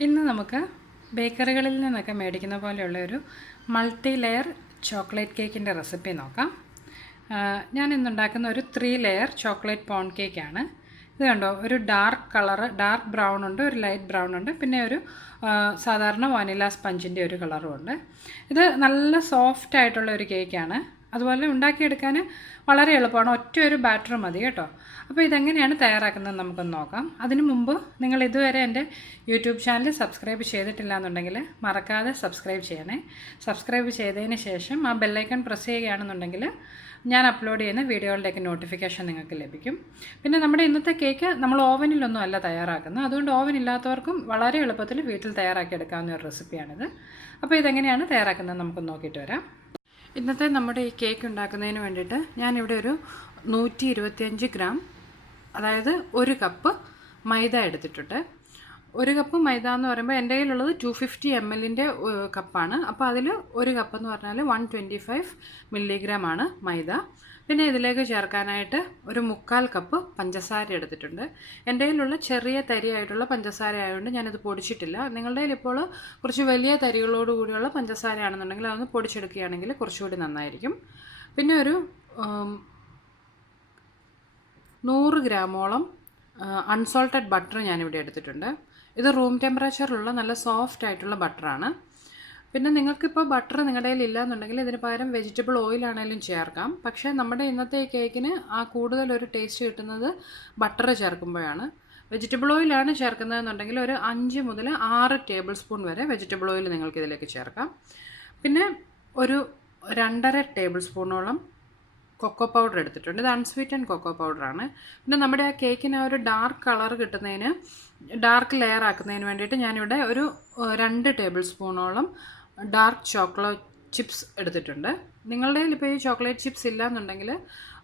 ഇന്ന് നമുക്ക് ബേക്കറികളിൽ നിന്നൊക്കെ മേടിക്കുന്ന പോലെയുള്ള ഒരു മൾട്ടി ലെയർ ചോക്ലേറ്റ് കേക്കിൻ്റെ റെസിപ്പി നോക്കാം. ഞാൻ ഇന്നുണ്ടാക്കുന്ന ഒരു 3 ലെയർ ചോക്ലേറ്റ് പോണ്ട് കേക്കാണ്. ഇത് കണ്ടോ, ഒരു ഡാർക്ക് കളറ്, ഡാർക്ക് ബ്രൗൺ ഉണ്ട്, ഒരു ലൈറ്റ് ബ്രൗൺ ഉണ്ട്, പിന്നെ ഒരു സാധാരണ വാനില സ്പഞ്ചിൻ്റെ ഒരു കളറും ഉണ്ട്. ഇത് നല്ല സോഫ്റ്റ് ആയിട്ടുള്ള ഒരു കേക്കാണ്. അതുപോലെ ഉണ്ടാക്കിയെടുക്കാൻ വളരെ എളുപ്പമാണ്. ഒറ്റ ഒരു ബാറ്റർ മതി കേട്ടോ. അപ്പോൾ ഇതെങ്ങനെയാണ് തയ്യാറാക്കുന്നത് നമുക്കൊന്ന് നോക്കാം. അതിനു മുമ്പ് നിങ്ങൾ ഇതുവരെ എൻ്റെ യൂട്യൂബ് ചാനൽ സബ്സ്ക്രൈബ് ചെയ്തിട്ടില്ല എന്നുണ്ടെങ്കിൽ മറക്കാതെ സബ്സ്ക്രൈബ് ചെയ്യണേ. സബ്സ്ക്രൈബ് ചെയ്തതിന് ശേഷം ആ ബെല്ലൈക്കൺ പ്രസ് ചെയ്യുകയാണെന്നുണ്ടെങ്കിൽ ഞാൻ അപ്ലോഡ് ചെയ്യുന്ന വീഡിയോകളുടെയൊക്കെ നോട്ടിഫിക്കേഷൻ നിങ്ങൾക്ക് ലഭിക്കും. പിന്നെ നമ്മുടെ ഇന്നത്തെ കേക്ക് നമ്മൾ ഓവനിലൊന്നും അല്ല തയ്യാറാക്കുന്നത്. അതുകൊണ്ട് ഓവൻ ഇല്ലാത്തവർക്കും വളരെ എളുപ്പത്തിൽ വീട്ടിൽ തയ്യാറാക്കിയെടുക്കാവുന്ന ഒരു റെസിപ്പിയാണിത്. അപ്പോൾ ഇതെങ്ങനെയാണ് തയ്യാറാക്കുന്നത് നമുക്കൊന്ന് നോക്കിയിട്ട് വരാം. ഇന്നത്തെ നമ്മുടെ ഈ കേക്ക് ഉണ്ടാക്കുന്നതിന് വേണ്ടിയിട്ട് ഞാനിവിടെ ഒരു 125 ഗ്രാം, അതായത് 1 കപ്പ് മൈദ എടുത്തിട്ടുണ്ട്. 1 കപ്പ് മൈദ എന്ന് പറയുമ്പോൾ എൻ്റെ കയ്യിലുള്ളത് 250 ml കപ്പാണ്. അപ്പോൾ അതിൽ 1 കപ്പ് എന്ന് പറഞ്ഞാൽ 125 മില്ലിഗ്രാം ആണ് മൈദ. പിന്നെ ഇതിലേക്ക് ചേർക്കാനായിട്ട് ഒരു 3/4 കപ്പ് പഞ്ചസാര എടുത്തിട്ടുണ്ട്. എൻ്റെ കയ്യിലുള്ള ചെറിയ തരിയായിട്ടുള്ള പഞ്ചസാര ആയതുകൊണ്ട് ഞാനിത് പൊടിച്ചിട്ടില്ല. നിങ്ങളുടെ കയ്യിൽ ഇപ്പോൾ കുറച്ച് വലിയ തരികളോട് കൂടിയുള്ള പഞ്ചസാരയാണെന്നുണ്ടെങ്കിൽ അതൊന്ന് പൊടിച്ചെടുക്കുകയാണെങ്കിൽ കുറച്ചുകൂടി നന്നായിരിക്കും. പിന്നെ ഒരു 100 ഗ്രാമോളം അൺസോൾട്ടഡ് ബട്ടർ ഞാനിവിടെ എടുത്തിട്ടുണ്ട്. ഇത് റൂം ടെമ്പറേച്ചറിലുള്ള നല്ല സോഫ്റ്റ് ആയിട്ടുള്ള ബട്ടറാണ്. പിന്നെ നിങ്ങൾക്കിപ്പോൾ ബട്ടർ നിങ്ങളുടെ കയ്യിൽ ഇല്ല എന്നുണ്ടെങ്കിൽ ഇതിന് പകരം വെജിറ്റബിൾ ഓയിലാണെങ്കിലും ചേർക്കാം. പക്ഷേ നമ്മുടെ ഇന്നത്തെ ഈ കേക്കിന് കൂടുതലൊരു ടേസ്റ്റ് കിട്ടുന്നത് ബട്ടർ ചേർക്കുമ്പോഴാണ്. വെജിറ്റബിൾ ഓയിലാണ് ചേർക്കുന്നതെന്നുണ്ടെങ്കിൽ ഒരു 5 മുതൽ 6 ടേബിൾ സ്പൂൺ വരെ വെജിറ്റബിൾ ഓയിൽ നിങ്ങൾക്കിതിലേക്ക് ചേർക്കാം. പിന്നെ ഒരു 2.5 ടേബിൾ സ്പൂണോളം കൊക്കോ പൗഡർ എടുത്തിട്ടുണ്ട്. ഇത് അൺസ്വീറ്റൻഡ് കൊക്കോ പൗഡറാണ്. പിന്നെ നമ്മുടെ ആ കേക്കിന് ഒരു ഡാർക്ക് കളർ കിട്ടുന്നതിന്, ഡാർക്ക് ലെയർ ആക്കുന്നതിന് വേണ്ടിയിട്ട് ഞാനിവിടെ ഒരു 2 ടേബിൾ സ്പൂണോളം ഡാർക്ക് ചോക്ലേറ്റ് ചിപ്സ് എടുത്തിട്ടുണ്ട്. നിങ്ങളുടെ കയ്യിൽ ഇപ്പോൾ ഈ ചോക്ലേറ്റ് ചിപ്സ് ഇല്ല എന്നുണ്ടെങ്കിൽ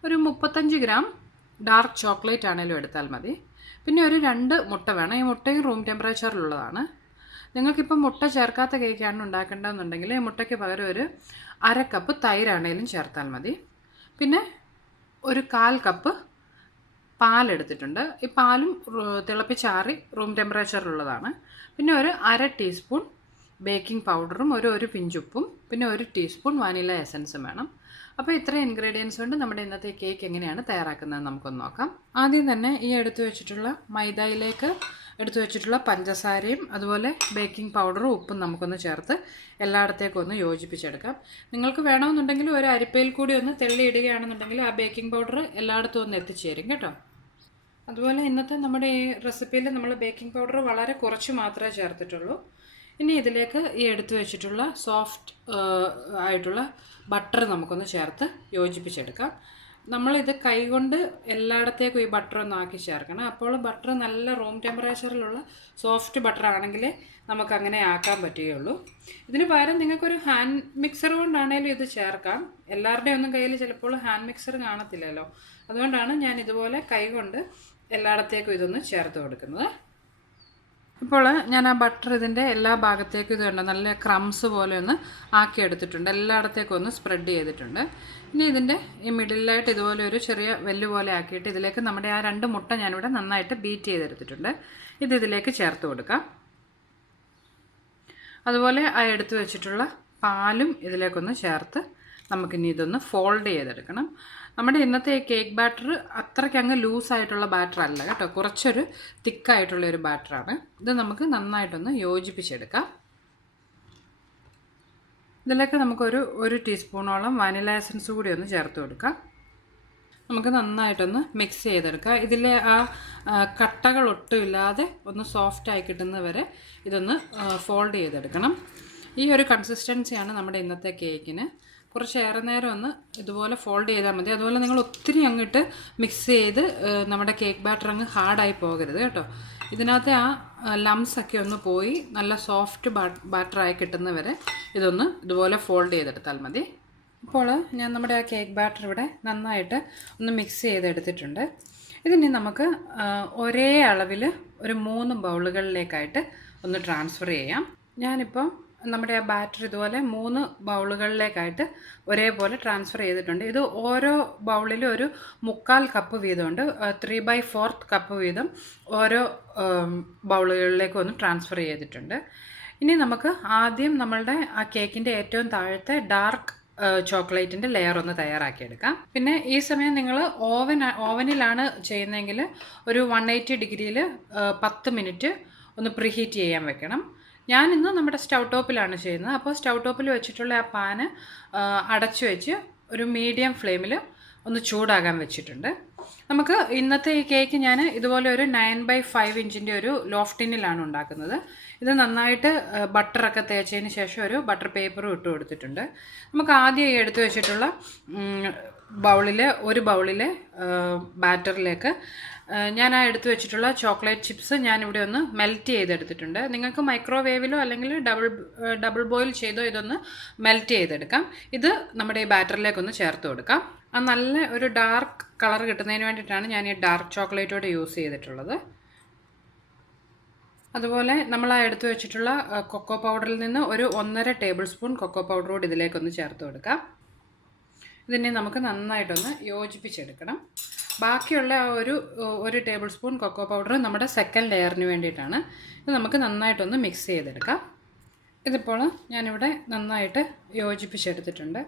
ഒരു 35 ഗ്രാം ഡാർക്ക് ചോക്ലേറ്റ് ആണെങ്കിലും എടുത്താൽ മതി. പിന്നെ ഒരു 2 മുട്ട വേണം. ഈ മുട്ടയും റൂം ടെമ്പറേച്ചറിലുള്ളതാണ്. നിങ്ങൾക്കിപ്പോൾ മുട്ട ചേർക്കാത്ത കേക്കാണ് ഉണ്ടാക്കേണ്ടതെന്നുണ്ടെങ്കിൽ ഈ മുട്ടയ്ക്ക് പകരം ഒരു 1/2 കപ്പ് തൈരാണെങ്കിലും ചേർത്താൽ മതി. പിന്നെ ഒരു 1/4 കപ്പ് പാലെടുത്തിട്ടുണ്ട്. ഈ പാലും തിളപ്പിച്ചാറി റൂം ടെമ്പറേച്ചറിലുള്ളതാണ്. പിന്നെ ഒരു 1/2 ടീസ്പൂൺ ബേക്കിംഗ് പൗഡറും ഒരു പിഞ്ചുപ്പും പിന്നെ 1 ടീസ്പൂൺ വാനില എസൻസും വേണം. അപ്പോൾ ഇത്രയും ഇൻഗ്രീഡിയൻസ് കൊണ്ട് നമ്മുടെ ഇന്നത്തെ കേക്ക് എങ്ങനെയാണ് തയ്യാറാക്കുന്നത് നമുക്കൊന്ന് നോക്കാം. ആദ്യം തന്നെ ഈ എടുത്തു വെച്ചിട്ടുള്ള മൈദയിലേക്ക് എടുത്തു വെച്ചിട്ടുള്ള പഞ്ചസാരയും അതുപോലെ ബേക്കിംഗ് പൗഡറും ഉപ്പും നമുക്കൊന്ന് ചേർത്ത് എല്ലായിടത്തേക്കും ഒന്ന് യോജിപ്പിച്ചെടുക്കാം. നിങ്ങൾക്ക് വേണമെന്നുണ്ടെങ്കിൽ ഒരു അരിപ്പയിൽ കൂടി ഒന്ന് തെള്ളിയിടുകയാണെന്നുണ്ടെങ്കിൽ ആ ബേക്കിംഗ് പൗഡർ എല്ലായിടത്തും ഒന്ന് എത്തിച്ചേരും കേട്ടോ. അതുപോലെ ഇന്നത്തെ നമ്മുടെ ഈ റെസിപ്പിയിൽ നമ്മൾ ബേക്കിംഗ് പൗഡർ വളരെ കുറച്ച് മാത്രമേ ചേർത്തിട്ടുള്ളൂ. ഇനി ഇതിലേക്ക് ഈ എടുത്തു വെച്ചിട്ടുള്ള സോഫ്റ്റ് ആയിട്ടുള്ള ബട്ടർ നമുക്കൊന്ന് ചേർത്ത് യോജിപ്പിച്ചെടുക്കാം. നമ്മളിത് കൈകൊണ്ട് എല്ലായിടത്തേക്കും ഈ ബട്ടർ ഒന്ന് ആക്കി ചേർക്കണം. അപ്പോൾ ബട്ടർ നല്ല റൂം ടെമ്പറേച്ചറിലുള്ള സോഫ്റ്റ് ബട്ടർ ആണെങ്കിൽ നമുക്ക് അങ്ങനെ ആക്കാൻ പറ്റുകയുള്ളൂ. ഇതിന് പകരം നിങ്ങൾക്കൊരു ഹാൻഡ് മിക്സർ കൊണ്ടാണേലും ഇത് ചേർക്കാം. എല്ലാവരുടെയും ഒന്നും കയ്യിൽ ചിലപ്പോൾ ഹാൻഡ് മിക്സർ കാണത്തില്ലല്ലോ. അതുകൊണ്ടാണ് ഞാൻ ഇതുപോലെ കൈകൊണ്ട് എല്ലായിടത്തേക്കും ഇതൊന്ന് ചേർത്ത് കൊടുക്കുന്നത്. ഇപ്പോൾ ഞാൻ ആ ബട്ടർ ഇതിൻ്റെ എല്ലാ ഭാഗത്തേക്കും ഇത് കണ്ടോ നല്ല ക്രംസ് പോലെ ഒന്ന് ആക്കിയെടുത്തിട്ടുണ്ട്. എല്ലായിടത്തേക്കും ഒന്ന് സ്പ്രെഡ് ചെയ്തിട്ടുണ്ട്. ഇനി ഇതിൻ്റെ ഈ മിഡിലായിട്ട് ഇതുപോലെ ഒരു ചെറിയ വെല്ല് പോലെ ആക്കിയിട്ട് ഇതിലേക്ക് നമ്മുടെ ആ 2 മുട്ട ഞാനിവിടെ നന്നായിട്ട് ബീറ്റ് ചെയ്തെടുത്തിട്ടുണ്ട്. ഇതിലേക്ക് ചേർത്ത് കൊടുക്കാം. അതുപോലെ ആ എടുത്തു വെച്ചിട്ടുള്ള പാലും ഇതിലേക്കൊന്ന് ചേർത്ത് നമുക്കിനി ഇതൊന്ന് ഫോൾഡ് ചെയ്തെടുക്കണം. നമ്മുടെ ഇന്നത്തെ ഈ കേക്ക് ബാറ്റർ അത്രയ്ക്ക് അങ്ങ് ലൂസായിട്ടുള്ള ബാറ്റർ അല്ല കേട്ടോ, കുറച്ചൊരു തിക്കായിട്ടുള്ള ഒരു ബാറ്ററാണ്. ഇത് നമുക്ക് നന്നായിട്ടൊന്ന് യോജിപ്പിച്ചെടുക്കാം. ഇതിലേക്ക് നമുക്കൊരു ടീസ്പൂണോളം വാനില എസൻസ് കൂടി ഒന്ന് ചേർത്ത് കൊടുക്കാം. നമുക്ക് നന്നായിട്ടൊന്ന് മിക്സ് ചെയ്തെടുക്കാം. ഇതിലെ ആ കട്ടകൾ ഒട്ടും ഇല്ലാതെ ഒന്ന് സോഫ്റ്റായി കിട്ടുന്നവരെ ഇതൊന്ന് ഫോൾഡ് ചെയ്തെടുക്കണം. ഈ ഒരു കൺസിസ്റ്റൻസിയാണ് നമ്മുടെ ഇന്നത്തെ കേക്കിന്. കുറച്ചേറെ നേരം ഒന്ന് ഇതുപോലെ ഫോൾഡ് ചെയ്താൽ മതി. അതുപോലെ നിങ്ങൾ ഒത്തിരി അങ്ങോട്ട് മിക്സ് ചെയ്ത് നമ്മുടെ കേക്ക് ബാറ്റർ അങ്ങ് ഹാർഡായി പോകരുത് കേട്ടോ. ഇതിനകത്തെ ആ ലംസൊക്കെ ഒന്ന് പോയി നല്ല സോഫ്റ്റ് ബാറ്ററായി കിട്ടുന്നവരെ ഇതൊന്ന് ഇതുപോലെ ഫോൾഡ് ചെയ്തെടുത്താൽ മതി. ഇപ്പോൾ ഞാൻ നമ്മുടെ ആ കേക്ക് ബാറ്റർ ഇവിടെ നന്നായിട്ട് ഒന്ന് മിക്സ് ചെയ്തെടുത്തിട്ടുണ്ട്. ഇതിനി നമുക്ക് ഒരേ അളവിൽ ഒരു 3 ബൗളുകളിലേക്കായിട്ട് ഒന്ന് ട്രാൻസ്ഫർ ചെയ്യാം. ഞാനിപ്പോൾ നമ്മുടെ ആ ബാറ്റർ ഇതുപോലെ 3 ബൗളുകളിലേക്കായിട്ട് ഒരേപോലെ ട്രാൻസ്ഫർ ചെയ്തിട്ടുണ്ട്. ഇത് ഓരോ ബൗളിലും ഒരു 1/4 കപ്പ് വീതമുണ്ട്. 3/4 കപ്പ് വീതം ഓരോ ബൗളുകളിലേക്കും ഒന്ന് ട്രാൻസ്ഫർ ചെയ്തിട്ടുണ്ട്. ഇനി നമുക്ക് ആദ്യം നമ്മളുടെ ആ കേക്കിൻ്റെ ഏറ്റവും താഴത്തെ ഡാർക്ക് ചോക്ലേറ്റിൻ്റെ ലെയർ ഒന്ന് തയ്യാറാക്കിയെടുക്കാം. പിന്നെ ഈ സമയം നിങ്ങൾ ഓവനിലാണ് ചെയ്യുന്നതെങ്കിൽ ഒരു 180 ഡിഗ്രിയിൽ 10 മിനിറ്റ് ഒന്ന് പ്രീഹീറ്റ് ചെയ്യാൻ വെക്കണം. ഞാനിന്ന് നമ്മുടെ സ്റ്റൗ ടോപ്പിലാണ് ചെയ്യുന്നത്. അപ്പോൾ സ്റ്റൗ ടോപ്പിൽ വെച്ചിട്ടുള്ള ആ പാന് അടച്ചു വെച്ച് ഒരു മീഡിയം ഫ്ലെയിമിൽ ഒന്ന് ചൂടാകാൻ വെച്ചിട്ടുണ്ട്. നമുക്ക് ഇന്നത്തെ ഈ കേക്ക് ഞാൻ ഇതുപോലെ ഒരു 9/5 ഇഞ്ചിൻ്റെ ഒരു ലോഫ് ടിന്നിലാണ് ഉണ്ടാക്കുന്നത്. ഇത് നന്നായിട്ട് ബട്ടറൊക്കെ തേച്ചതിന് ശേഷം ഒരു ബട്ടർ പേപ്പറും ഇട്ട് കൊടുത്തിട്ടുണ്ട്. നമുക്ക് ആദ്യം എടുത്തു വെച്ചിട്ടുള്ള ഒരു ബൗളിലെ ബാറ്ററിലേക്ക് ഞാൻ ആ എടുത്തു വെച്ചിട്ടുള്ള ചോക്ലേറ്റ് ചിപ്സ് ഞാനിവിടെ ഒന്ന് മെൽറ്റ് ചെയ്തെടുത്തിട്ടുണ്ട്. നിങ്ങൾക്ക് മൈക്രോവേവിലോ അല്ലെങ്കിൽ ഡബിൾ ബോയിൽ ചെയ്തോ ഇതൊന്ന് മെൽറ്റ് ചെയ്തെടുക്കാം. ഇത് നമ്മുടെ ഈ ബാറ്ററിലേക്കൊന്ന് ചേർത്ത് കൊടുക്കാം. ആ നല്ല ഒരു ഡാർക്ക് കളർ കിട്ടുന്നതിന് വേണ്ടിയിട്ടാണ് ഞാൻ ഈ ഡാർക്ക് ചോക്ലേറ്റോട് യൂസ് ചെയ്തിട്ടുള്ളത്. അതുപോലെ നമ്മൾ ആ എടുത്തു വെച്ചിട്ടുള്ള കൊക്കോ പൗഡറിൽ നിന്ന് ഒരു 1.5 ടേബിൾ സ്പൂൺ കൊക്കോ പൗഡർ കൂടി ഇതിലേക്കൊന്ന് ചേർത്ത് കൊടുക്കാം. ഇതിനെ നമുക്ക് നന്നായിട്ടൊന്ന് യോജിപ്പിച്ചെടുക്കണം. ബാക്കിയുള്ള ആ ഒരു ടേബിൾ സ്പൂൺ കൊക്കോ പൗഡർ നമ്മുടെ സെക്കൻഡ് ലെയറിന് വേണ്ടിയിട്ടാണ്. ഇത് നമുക്ക് നന്നായിട്ടൊന്ന് മിക്സ് ചെയ്തെടുക്കാം. ഇതിപ്പോൾ ഞാനിവിടെ നന്നായിട്ട് യോജിപ്പിച്ചെടുത്തിട്ടുണ്ട്.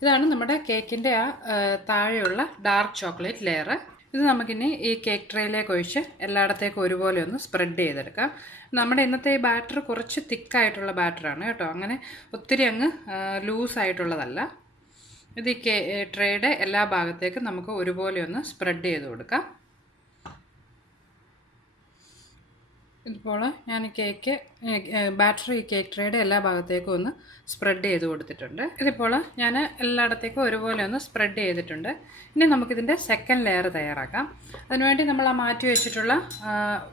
ഇതാണ് നമ്മുടെ കേക്കിൻ്റെ ആ താഴെയുള്ള ഡാർക്ക് ചോക്ലേറ്റ് ലെയർ. ഇത് നമുക്കിനി ഈ കേക്ക് ട്രേയിലേക്ക് ഒഴിച്ച് എല്ലായിടത്തേക്കും ഒരുപോലെ ഒന്ന് സ്പ്രെഡ് ചെയ്തെടുക്കാം. നമ്മുടെ ഇന്നത്തെ ഈ ബാറ്റർ കുറച്ച് തിക്കായിട്ടുള്ള ബാറ്ററാണ് കേട്ടോ, അങ്ങനെ ഒത്തിരി അങ്ങ് ലൂസായിട്ടുള്ളതല്ല. ഇത് ഈ ട്രേയുടെ എല്ലാ ഭാഗത്തേക്കും നമുക്ക് ഒരുപോലെ ഒന്ന് സ്പ്രെഡ് ചെയ്ത് കൊടുക്കാം. ഇപ്പോൾ ഞാൻ ബാറ്റർ ഈ കേക്ക് ട്രേയുടെ എല്ലാ ഭാഗത്തേക്കും ഒന്ന് സ്പ്രെഡ് ചെയ്ത് കൊടുത്തിട്ടുണ്ട്. ഇതിപ്പോൾ ഞാൻ എല്ലായിടത്തേക്കും ഒരുപോലെ ഒന്ന് സ്പ്രെഡ് ചെയ്തിട്ടുണ്ട്. ഇനി നമുക്കിതിൻ്റെ സെക്കൻഡ് ലെയർ തയ്യാറാക്കാം. അതിനുവേണ്ടി നമ്മൾ ആ മാറ്റി വെച്ചിട്ടുള്ള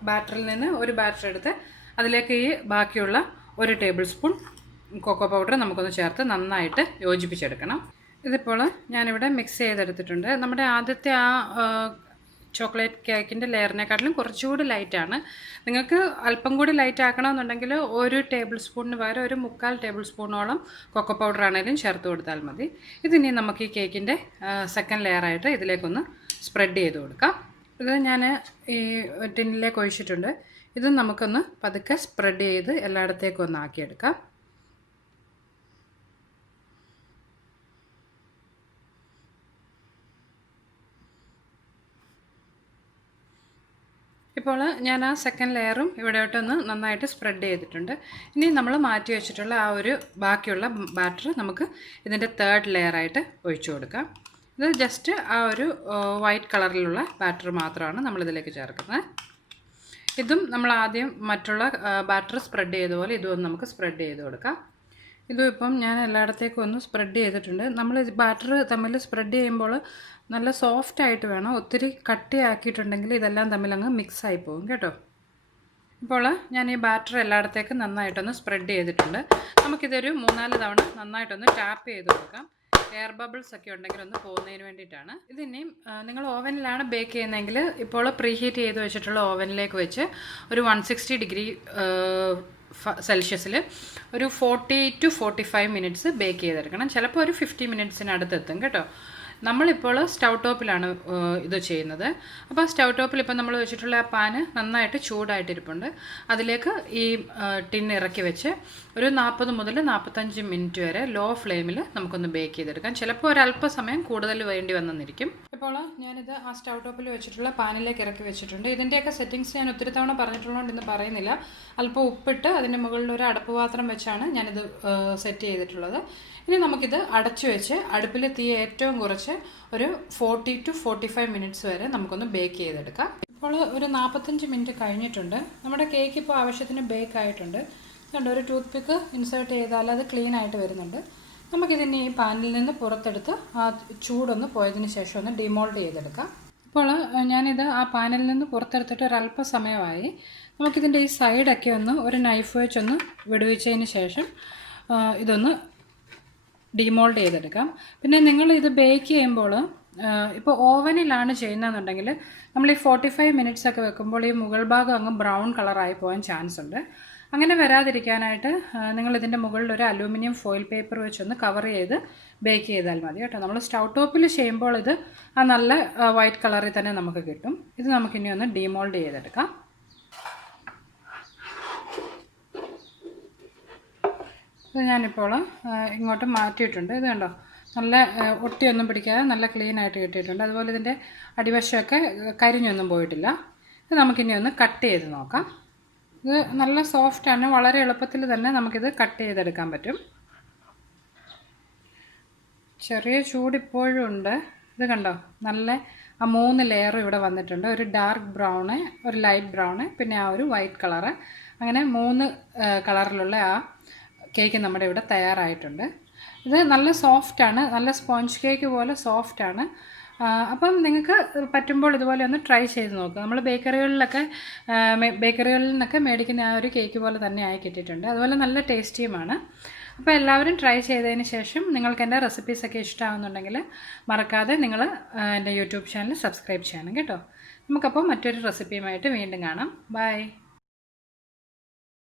ബാറ്ററിൽ നിന്ന് ഒരു ബാറ്റർ എടുത്ത് അതിലേക്ക് ഈ ബാക്കിയുള്ള 1 ടേബിൾ സ്പൂൺ കൊക്കോ പൗഡർ നമുക്കൊന്ന് ചേർത്ത് നന്നായിട്ട് യോജിപ്പിച്ചെടുക്കണം. ഇതിപ്പോൾ ഞാനിവിടെ മിക്സ് ചെയ്തെടുത്തിട്ടുണ്ട്. നമ്മുടെ ആദ്യത്തെ ആ ചോക്ലേറ്റ് കേക്കിൻ്റെ ലെയറിനെക്കാട്ടിലും കുറച്ചുകൂടി ലൈറ്റാണ്. നിങ്ങൾക്ക് അല്പം കൂടി ലൈറ്റ് ആക്കണമെന്നുണ്ടെങ്കിൽ 1 ടേബിൾ സ്പൂണിന് പകരം ഒരു 1/4 ടേബിൾ സ്പൂണോളം കൊക്കോ പൗഡർ ആണെങ്കിലും ചേർത്ത് കൊടുത്താൽ മതി. ഇതിനി നമുക്ക് ഈ കേക്കിൻ്റെ സെക്കൻഡ് ലെയറായിട്ട് ഇതിലേക്കൊന്ന് സ്പ്രെഡ് ചെയ്ത് കൊടുക്കാം. ഇത് ഞാൻ ഈ ടിന്നിലേക്ക് ഒഴിച്ചിട്ടുണ്ട്. ഇത് നമുക്കൊന്ന് പതുക്കെ സ്പ്രെഡ് ചെയ്ത് എല്ലായിടത്തേക്കും ഒന്ന് ആക്കിയെടുക്കാം. ഇപ്പോൾ ഞാൻ ആ സെക്കൻഡ് ലെയറും ഇവിടെയോട്ടൊന്ന് നന്നായിട്ട് സ്പ്രെഡ് ചെയ്തിട്ടുണ്ട്. ഇനി നമ്മൾ മാറ്റി വെച്ചിട്ടുള്ള ആ ഒരു ബാക്കിയുള്ള ബാറ്റർ നമുക്ക് ഇതിൻ്റെ തേർഡ് ലെയറായിട്ട് ഒഴിച്ചു കൊടുക്കാം. ഇത് ജസ്റ്റ് ആ ഒരു വൈറ്റ് കളറിലുള്ള ബാറ്റർ മാത്രമാണ് നമ്മളിതിലേക്ക് ചേർക്കുന്നത്. ഇതും നമ്മൾ ആദ്യം മറ്റുള്ള ബാറ്റർ സ്പ്രെഡ് ചെയ്തതുപോലെ ഇതും നമുക്ക് സ്പ്രെഡ് ചെയ്ത് കൊടുക്കാം. ഇതും ഇപ്പം ഞാൻ എല്ലായിടത്തേക്കും ഒന്ന് സ്പ്രെഡ് ചെയ്തിട്ടുണ്ട്. നമ്മൾ ബാറ്റർ തമ്മിൽ സ്പ്രെഡ് ചെയ്യുമ്പോൾ നല്ല സോഫ്റ്റായിട്ട് വേണം. ഒത്തിരി കട്ടിയാക്കിയിട്ടുണ്ടെങ്കിൽ ഇതെല്ലാം തമ്മിൽ അങ്ങ് മിക്സായി പോകും കേട്ടോ. ഇപ്പോൾ ഞാൻ ഈ ബാറ്റർ എല്ലായിടത്തേക്കും നന്നായിട്ടൊന്ന് സ്പ്രെഡ് ചെയ്തിട്ടുണ്ട്. നമുക്കിതൊരു 3-4 തവണ നന്നായിട്ടൊന്ന് ടാപ്പ് ചെയ്ത് കൊടുക്കാം. എയർ ബബിൾസ് ഒക്കെ ഉണ്ടെങ്കിൽ ഒന്ന് പോകുന്നതിന് വേണ്ടിയിട്ടാണ്. ഇതിനെയും നിങ്ങൾ ഓവനിലാണ് ബേക്ക് ചെയ്യുന്നതെങ്കിൽ ഇപ്പോൾ പ്രീഹീറ്റ് ചെയ്ത് വെച്ചിട്ടുള്ള ഓവനിലേക്ക് വെച്ച് ഒരു 160 ഡിഗ്രി സെൽഷ്യസിൽ ഒരു 40 to 45 മിനിറ്റ്സ് ബേക്ക് ചെയ്തെടുക്കണം. ചിലപ്പോൾ ഒരു 50 മിനിറ്റ്സിനടുത്ത് എത്തും കേട്ടോ. നമ്മളിപ്പോൾ സ്റ്റൗ ടോപ്പിലാണ് ഇത് ചെയ്യുന്നത്. അപ്പോൾ സ്റ്റൗ ടോപ്പിൽ ഇപ്പോൾ നമ്മൾ വെച്ചിട്ടുള്ള ആ പാന് നന്നായിട്ട് ചൂടായിട്ടിരിപ്പുണ്ട്. അതിലേക്ക് ഈ ടിൻ ഇറക്കി വെച്ച് ഒരു 40 മുതൽ 45 മിനിറ്റ് വരെ ലോ ഫ്ലെയിമിൽ നമുക്കൊന്ന് ബേക്ക് ചെയ്തെടുക്കാം. ചിലപ്പോൾ ഒരല്പസമയം കൂടുതൽ വേണ്ടി വന്നിരിക്കും. ഇപ്പോൾ ഞാനിത് ആ സ്റ്റൗ ടോപ്പിൽ വെച്ചിട്ടുള്ള പാനിലേക്ക് ഇറക്കി വെച്ചിട്ടുണ്ട്. ഇതിൻ്റെയൊക്കെ സെറ്റിങ്സ് ഞാൻ ഒത്തിരി തവണ പറഞ്ഞിട്ടുള്ളതുകൊണ്ട് ഇന്ന് പറയുന്നില്ല. അല്പം ഉപ്പിട്ട് അതിൻ്റെ മുകളിൽ ഒരു അടപ്പ് പാത്രം വെച്ചാണ് ഞാനിത് സെറ്റ് ചെയ്തിട്ടുള്ളത്. ഇനി നമുക്കിത് അടച്ചു വെച്ച് അടുപ്പിൽ തീ ഏറ്റവും കുറച്ച് ഒരു 40 to 45 മിനിറ്റ്സ് വരെ നമുക്കൊന്ന് ബേക്ക് ചെയ്തെടുക്കാം. ഇപ്പോൾ ഒരു 45 മിനിറ്റ് കഴിഞ്ഞിട്ടുണ്ട്. നമ്മുടെ കേക്ക് ഇപ്പോൾ ആവശ്യത്തിന് ബേക്ക് ആയിട്ടുണ്ട്. അതുകൊണ്ട് ഒരു ടൂത്ത് പിക്ക് ഇൻസേർട്ട് ചെയ്താൽ അത് ക്ലീൻ ആയിട്ട് വരുന്നുണ്ട്. നമുക്കിതിന് ഈ പാനിൽ നിന്ന് പുറത്തെടുത്ത് ആ ചൂടൊന്ന് പോയതിന് ശേഷം ഒന്ന് ഡിമോൾഡ് ചെയ്തെടുക്കാം. ഇപ്പോൾ ഞാനിത് ആ പാനിൽ നിന്ന് പുറത്തെടുത്തിട്ട് ഒരല്പ സമയമായി. നമുക്കിതിൻ്റെ ഈ സൈഡൊക്കെ ഒന്ന് ഒരു നൈഫ് വെച്ചൊന്ന് വിടുവിച്ചതിന് ശേഷം ഇതൊന്ന് ഡിമോൾഡ് ചെയ്തെടുക്കാം. പിന്നെ നിങ്ങൾ ഇത് ബേക്ക് ചെയ്യുമ്പോൾ ഇപ്പോൾ ഓവനിലാണ് ചെയ്യുന്നതെന്നുണ്ടെങ്കിൽ നമ്മൾ ഈ 45 മിനിറ്റ്സ് ഒക്കെ വെക്കുമ്പോൾ ഈ മുകൾ ഭാഗം അങ്ങ് ബ്രൗൺ കളറായി പോകാൻ ചാൻസ് ഉണ്ട്. അങ്ങനെ വരാതിരിക്കാനായിട്ട് നിങ്ങളിതിൻ്റെ മുകളിൽ ഒരു അലൂമിനിയം ഫോയിൽ പേപ്പർ വെച്ചൊന്ന് കവർ ചെയ്ത് ബേക്ക് ചെയ്താൽ മതി കേട്ടോ. നമ്മൾ സ്റ്റൗ ടോപ്പിൽ ചെയ്യുമ്പോൾ ഇത് ആ നല്ല വൈറ്റ് കളറിൽ തന്നെ നമുക്ക് കിട്ടും. ഇത് നമുക്കിനി ഒന്ന് ഡീമോൾഡ് ചെയ്തെടുക്കാം. ഇത് ഞാനിപ്പോൾ ഇങ്ങോട്ട് മാറ്റിയിട്ടുണ്ട്. ഇത് കണ്ടോ, നല്ല ഒട്ടിയൊന്നും പിടിക്കാതെ നല്ല ക്ലീൻ ആയിട്ട് കിട്ടിയിട്ടുണ്ട്. അതുപോലെ ഇതിൻ്റെ അടിവശമൊക്കെ കരിഞ്ഞൊന്നും പോയിട്ടില്ല. ഇത് നമുക്കിനി ഒന്ന് കട്ട് ചെയ്ത് നോക്കാം. ഇത് നല്ല സോഫ്റ്റാണ്, വളരെ എളുപ്പത്തിൽ തന്നെ നമുക്കിത് കട്ട് ചെയ്തെടുക്കാൻ പറ്റും. ചെറിയ ചൂടിപ്പോഴും ഉണ്ട്. ഇത് കണ്ടോ, നല്ല ആ 3 ലെയറും ഇവിടെ വന്നിട്ടുണ്ട്. ഒരു ഡാർക്ക് ബ്രൗണ്, ഒരു ലൈറ്റ് ബ്രൗണ്, പിന്നെ ആ ഒരു വൈറ്റ് കളറ്, അങ്ങനെ 3 കളറിലുള്ള ആ കേക്ക് നമ്മുടെ ഇവിടെ തയ്യാറായിട്ടുണ്ട്. ഇത് നല്ല സോഫ്റ്റാണ്, നല്ല സ്പോഞ്ച് കേക്ക് പോലെ സോഫ്റ്റാണ്. അപ്പം നിങ്ങൾക്ക് പറ്റുമ്പോൾ ഇതുപോലെ ഒന്ന് ട്രൈ ചെയ്ത് നോക്കുക. നമ്മൾ ബേക്കറികളിൽ നിന്നൊക്കെ മേടിക്കുന്ന ആ ഒരു കേക്ക് പോലെ തന്നെ ആയി കിട്ടിയിട്ടുണ്ട്. അതുപോലെ നല്ല ടേസ്റ്റിയുമാണ്. അപ്പോൾ എല്ലാവരും ട്രൈ ചെയ്തതിന് ശേഷം നിങ്ങൾക്ക് എൻ്റെ റെസിപ്പീസൊക്കെ ഇഷ്ടമാകുന്നുണ്ടെങ്കിൽ മറക്കാതെ നിങ്ങൾ എൻ്റെ യൂട്യൂബ് ചാനൽ സബ്സ്ക്രൈബ് ചെയ്യണം കേട്ടോ. നമുക്കപ്പോൾ മറ്റൊരു റെസിപ്പിയുമായിട്ട് വീണ്ടും കാണാം. ബൈ.